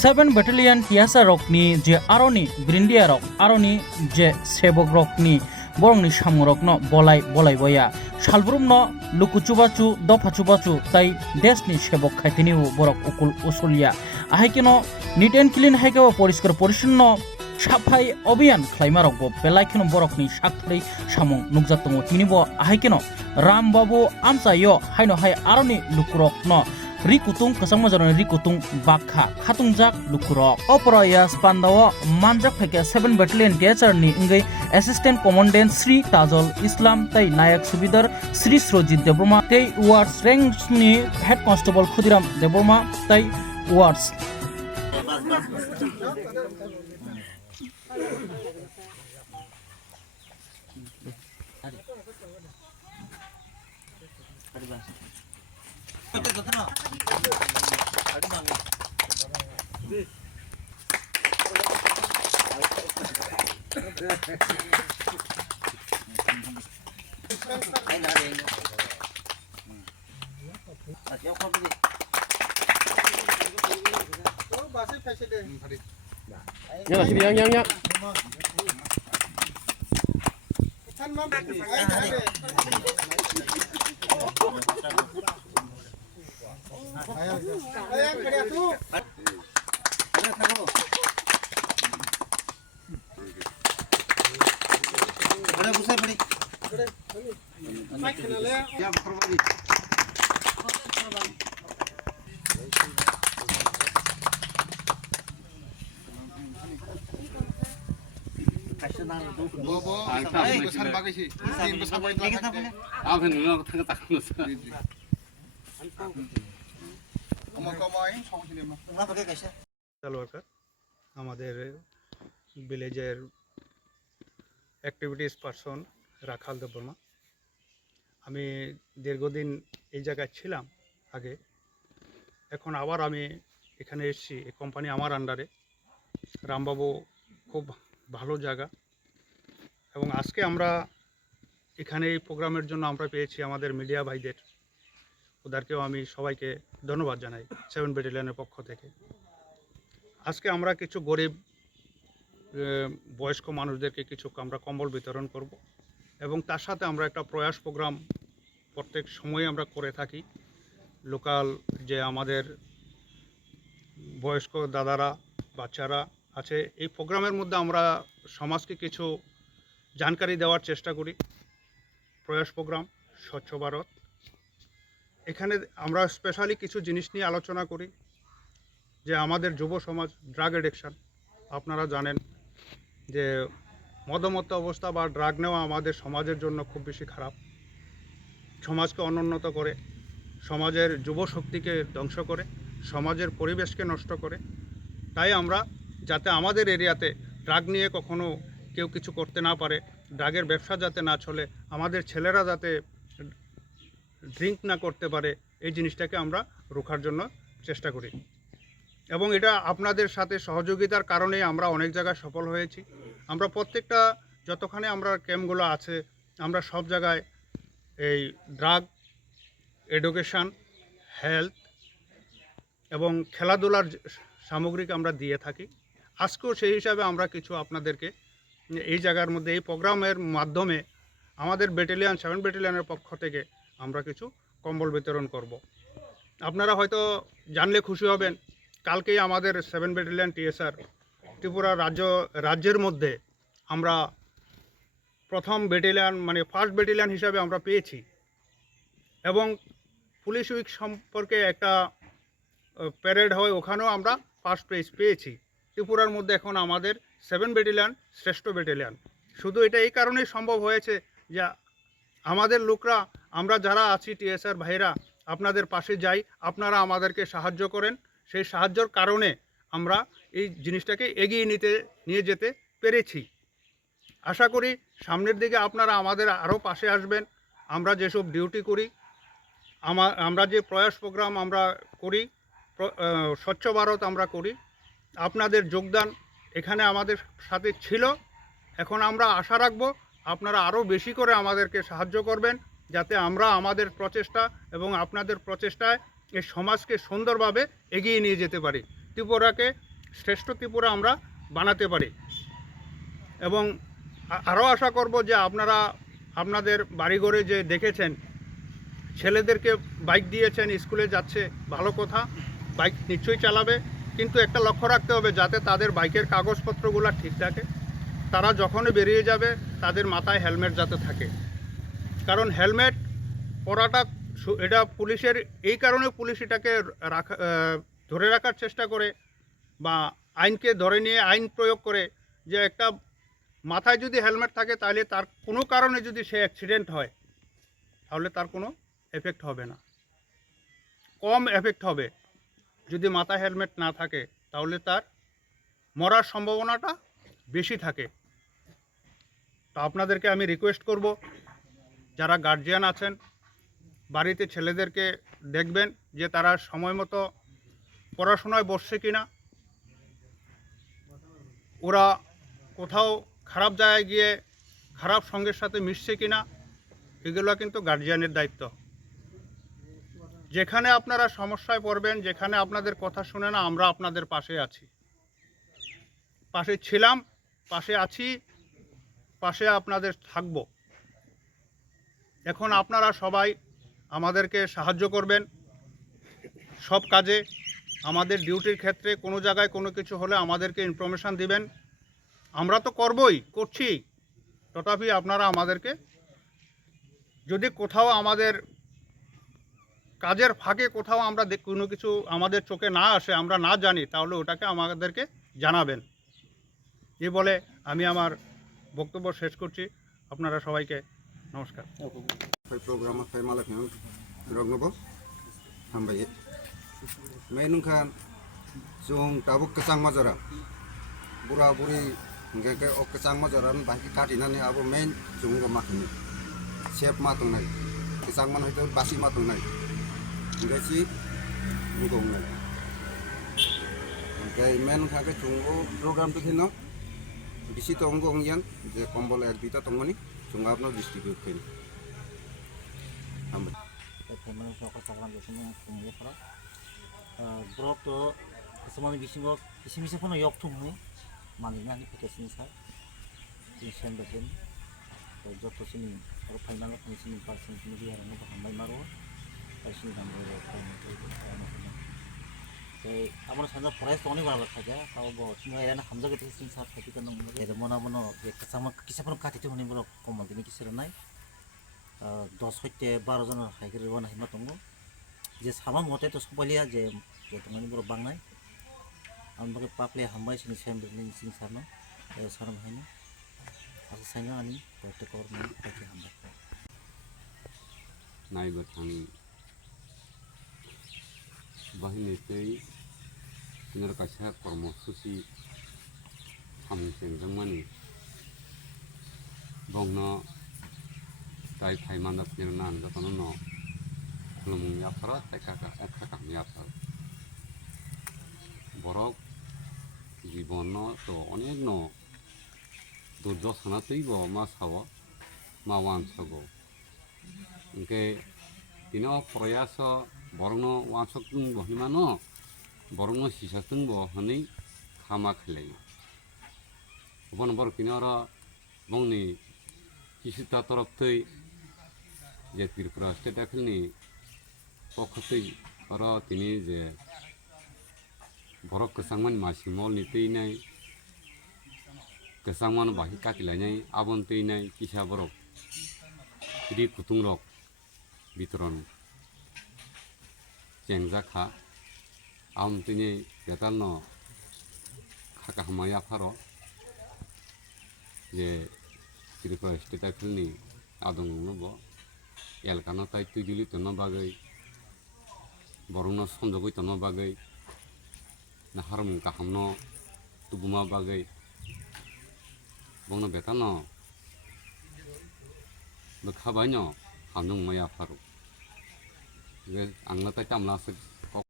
7 Battalion Tiasa Rokni je Aroni Brindia Rok Aroni je Sebok Rokni Borongni Samurokno Bolai Boya Shalbrumno Lukuchubachu Dopachubachu Tai Desni Sebok Khaitini Borok Ukul Usulia Ahikino Neat and Clean Haikawa Poriskar Porishno Shapai Obian Klaimarok Belaikino Borokni Shakri Shamong Nugzatomo Tinibo Ahikino Rambabu Amsayo Haino Hai Aroni Lukurokno Rikutung kesamajaran Rikutung Bakha Khatungjak Lukurok Operaya Spandawa Manjak Pheke 7 Battalion Tiasa ni Ngai Assistant Commandant Sri Tajol Islam Tai Nayak Subidar Sri Srojit Deborma Tai Wards Ranks ni Head Constable Khudiram Deborma Tai Wards Yang. আমাদের ভিলেজের activities person রাখাল দেববর্মা। আমি দীর্ঘদিন এই জায়গায় ছিলাম আগে, এখন আবার আমি এখানে এসেছি। এই কোম্পানি আমার আন্ডারে। রামবাবু খুব ভালো জায়গা, এবং আজকে আমরা এখানে এই প্রোগ্রামের জন্য আমরা পেয়েছি আমাদের মিডিয়া ভাইদের, ওদেরকেও আমি সবাইকে ধন্যবাদ জানাই 7 ব্যাটালিয়নের পক্ষ থেকে। আজকে আমরা কিছু গরিব বয়স্ক মানুষদেরকে কিছু আমরা কম্বল বিতরণ করব, এবং তার সাথে আমরা একটা প্রয়াস প্রোগ্রাম প্রত্যেক সময় আমরা করে থাকি। লোকাল যে আমাদের বয়স্ক দাদারা বাচ্চারা আছে, এই প্রোগ্রামের মধ্যে আমরা সমাজকে কিছু জানকারি দেওয়ার চেষ্টা করি। প্রয়াস প্রোগ্রাম, স্বচ্ছ ভারত, এখানে আমরা স্পেশালি কিছু জিনিস নিয়ে আলোচনা করি। যে আমাদের যুব সমাজ ড্রাগ এডিকশান, আপনারা জানেন যে মদমত্ত অবস্থা বা ড্রাগ নেওয়া আমাদের সমাজের জন্য খুব বেশি খারাপ। সমাজকে অনুন্নত করে, সমাজের যুব শক্তিকে ধ্বংস করে, সমাজের পরিবেশকে নষ্ট করে। তাই আমরা যাতে আমাদের এরিয়াতে ড্রাগ নিয়ে কখনো কেউ কিছু করতে না পারে, ড্রাগের ব্যবসা যাতে না চলে, আমাদের ছেলেরা যাতে ড্রিঙ্ক না করতে পারে, এই জিনিসটাকে আমরা রোখার জন্য চেষ্টা করি। এবং এটা আপনাদের সাথে সহযোগিতার কারণেই আমরা অনেক জায়গায় সফল হয়েছি। আমরা প্রত্যেকটা যতখানি আমরা ক্যাম্পগুলো আছে, আমরা সব জায়গায় এই ড্রাগ এডুকেশান, হেলথ এবং খেলাধুলার সামগ্রিক আমরা দিয়ে থাকি। আজকেও সেই হিসাবে আমরা কিছু আপনাদেরকে এই জায়গার মধ্যে এই প্রোগ্রামের মাধ্যমে আমাদের ব্যাটালিয়ন 7 ব্যাটালিয়নের পক্ষ থেকে আমরা কিছু কম্বল বিতরণ করব। আপনারা হয়তো জানলে খুশি হবেন, কালকেই আমাদের 7 ব্যাটালিয়ন টিএসআর ত্রিপুরা রাজ্যের মধ্যে আমরা প্রথম ব্যাটালিয়ন মানে ফার্স্ট ব্যাটালিয়ন হিসাবে আমরা পেয়েছি। এবং পুলিশ উইক সম্পর্কে একটা প্যারেড হয়, ওখানেও আমরা ফার্স্ট প্রাইজ পেয়েছি। ত্রিপুরার মধ্যে এখন আমাদের 7 ব্যাটালিয়ন শ্রেষ্ঠ ব্যাটালিয়ন। শুধু এটা এই কারণেই সম্ভব হয়েছে যে আমাদের লোকরা, আমরা যারা আছি টিএসআর ভাইরা, আপনাদের পাশে যাই, আপনারা আমাদেরকে সাহায্য করেন। সেই সাহায্যের কারণে আমরা এই জিনিসটাকে এগিয়ে নিয়ে যেতে পেরেছি। আশা করি সামনের দিকে আপনারা আমাদের আরও পাশে আসবেন। আমরা যেসব ডিউটি করি, আমরা যে প্রয়াস প্রোগ্রাম আমরা করি, স্বচ্ছ ভারত আমরা করি, আপনাদের যোগদান এখানে আমাদের সাথে ছিল। এখন আমরা আশা রাখব আপনারা আরও বেশি করে আমাদেরকে সাহায্য করবেন, যাতে আমরা আমাদের প্রচেষ্টা এবং আপনাদের প্রচেষ্টায় এই সমাজকে সুন্দরভাবে এগিয়ে নিয়ে যেতে পারি, ত্রিপুরাকে শ্রেষ্ঠ ত্রিপুরা আমরা বানাতে পারি। এবং আরও আশা করব যে আপনারা আপনাদের বাড়িঘরে যে দেখেছেন ছেলেদেরকে বাইক দিয়েছেন, স্কুলে যাচ্ছে, ভালো কথা, বাইক নিশ্চয়ই চালাবে, কিন্তু একটা লক্ষ্য রাখতে হবে যাতে তাদের বাইকের কাগজপত্রগুলো ঠিক থাকে। তারা যখনই বেরিয়ে যাবে তাদের মাথায় হেলমেট যাতে থাকে, কারণ হেলমেট পরাটা এটা পুলিশের, এই কারণে পুলিশ এটাকে ধরে রাখার চেষ্টা করে বা আইনকে ধরে নিয়ে আইন প্রয়োগ করে যে একটা মাথায় যদি হেলমেট থাকে তাহলে তার কোনো কারণে যদি সে অ্যাক্সিডেন্ট হয় তাহলে তার কোনো এফেক্ট হবে না, কম এফেক্ট হবে। যদি মাথায় হেলমেট না থাকে তাহলে তার মরার সম্ভাবনাটা বেশি থাকে। তো আপনাদেরকে আমি রিকোয়েস্ট করব, যারা গার্জিয়ান আছেন বাড়িতে ছেলেদেরকে দেখবেন যে তারা সময় মতো পড়াশোনায় বসছে কিনা, ওরা কোথাও খারাপ জায়গায় গিয়ে খারাপ সঙ্গের সাথে মিশছে কিনা, এগুলো কিন্তু গার্জিয়ানের দায়িত্ব। যেখানে আপনারা সমস্যায় পড়বেন, যেখানে আপনাদের কথা শুনে না, আমরা আপনাদের পাশে আছি, পাশে ছিলাম, পাশে আছি, পাশে আপনাদের থাকব। এখন আপনারা সবাই আমাদেরকে সাহায্য করবেন সব কাজে, আমাদের ডিউটির ক্ষেত্রে কোনো জায়গায় কোনো কিছু হলে আমাদেরকে ইনফরমেশান দিবেন। আমরা তো করছি, তথাপি আপনারা আমাদেরকে, যদি কোথাও আমাদের কাজের ফাঁকে কোথাও আমরা কোনো কিছু আমাদের চোখে না আসে, আমরা না জানি, তাহলে ওটাকে আমাদেরকে জানাবেন। এই বলে আমি আমার বক্তব্য শেষ করছি। আপনারা সবাইকে নমস্কার। program fai malak nang rognobo hambai mai nungkhan chung tabuk kachang majora bura buri ngeke ok kachang majoran baki katinani abo main chung go makni chep matong nai kachang man hoito basi matong nai ngasi ngong nai kai men khake chung go program to khino bisi tong gong yang je kombol ek duita tongmani chung apno distribute khin Teman sokak sakram biasanya kumpulan para brok to kesemuanya bising pun yok tuh nih malingnya nih aplikasi saya ini saya bagian job to sini kalau final kan sini pasien sini dia orang itu hambai maru pasien kamu kayak kamu saja price tuh nih berapa saja kalau bawa semua ya nak hamzah gitu sini saat kita nunggu ya mana ya sama kisah pun kat itu nih brok komand ini kisah naik 10 হইতে 12 জনের হাইকের রওনা হিমা তঙ্গ যে সামা মতে তো সপালিয়া যে তোমানি বড় বাংনাই আমবাকে পাকলে হামবাই সিনি সেম বিল্ডিং সিং সানো সানো হাইনি আসলে সাইনা আনি কয়েকটা কর নি পাকি হামবাই নাইবা থানি বাহিনীতেই তিনার কাছে কর্মসূচি হামছেনমানি বংন তাই ফাইমানা ফির নান যতন ন খুলমুনি আফরা তাই কাকা কামি আফরা বরক জীবন তো অনেক ন দুর্দশনা তৈব মা সাব মা ওয়ানসগ ইনকে তিন প্রয়াস বরং ওয়ানসক তুংব হিমান বরং সিসা তুংব হनै খামা খেলাই বন বর তিন বংনি কিছুটা তরফ থৈ যে ত্রিপুরা স্টেট এখনই পক্ষতেই তিনি যে বরক কেসাংমান মাসি মল নিতেই নাই কেসাংমান বাহি কাটিলাইনাই আবন তৈনাই কিসা বরক রি কুতুং রক বিতরণ চেংজাখা আম তিনি বেতাল ন খাকা হামায়া ফার যে ত্রিপুরা স্টেট এখনই আদং নব এলকানো তাই তুইজুলি তন্ন বাগৈ বরং সঞ্জগৈ তন্ন বাগৈ না হারম কাহামন তুবুমা বাগৈ বংন বেতান খাবাই ন হামজং মায়া ফারো আংলা তাই তামলা